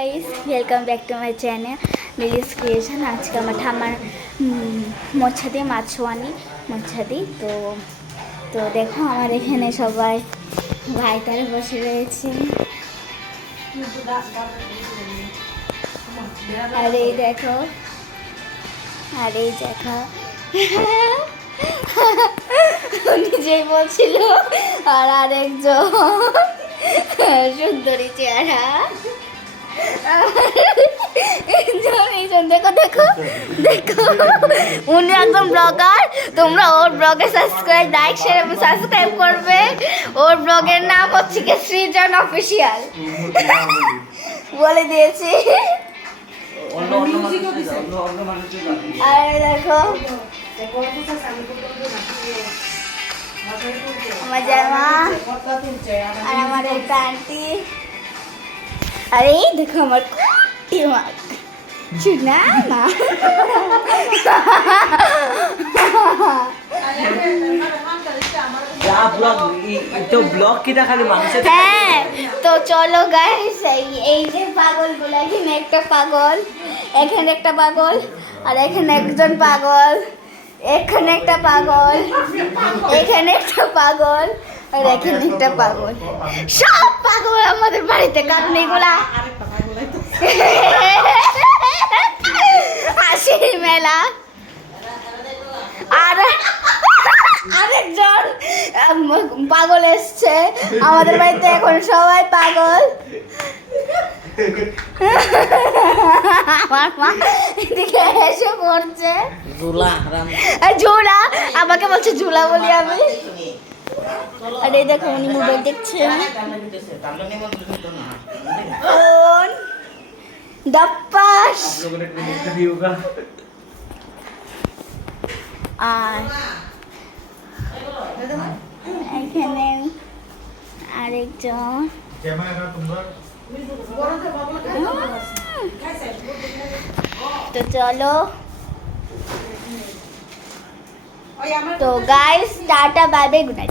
Guys, welcome back to my channel Lily's creation. আজকে আমার ঠাম্মার মোচ্ছাদি মাছওয়ানি মোচ্ছাদি। তো তো দেখো আমার এখানে সবাই ভাইটারে বসে রয়েছে। আর এই দেখো, আর এই দেখো নিজেই বলছিল। আর আরেকজন সুন্দরী চেহারা, দেখো দেখো দেখো, উনি একদম ব্লগার। তোমরা ওর ব্লগে লাইক শেয়ার এবং সাবস্ক্রাইব করবে। ওর ব্লগের নাম হচ্ছে কি সৃজন অফিসিয়াল, বলে দিয়েছি। আর দেখো আমার জামা আর আমার এই প্যান্টি। আর এই দেখো আমার টিমাক চুনা মা। হ্যাঁ, তো চলো গাইস, এই যে পাগলগুলো, এখানে একটা পাগল, এখানে একটা পাগল, আর এখানে একজন পাগল, এখানে একটা পাগল, এখানে একটা পাগল, আর এখানে একটা পাগল। সব পাগল আমাদের বাড়িতে, কারণ এগুলা হাসির মেলা। আর আরেকজন পাগল এসছে আমাদের বাড়িতে, এখন সবাই পাগল। আমার মা এদিকে এসে পড়ছে। ঝুলা আমাকে বলছে, ঝুলা বলি আমি। আর এই দেখো উনি মোবাইল দেখছেন। দপ্পাস। আর এখানে আরেকজন। তো চলো, তো guys tata, bye bye, good night.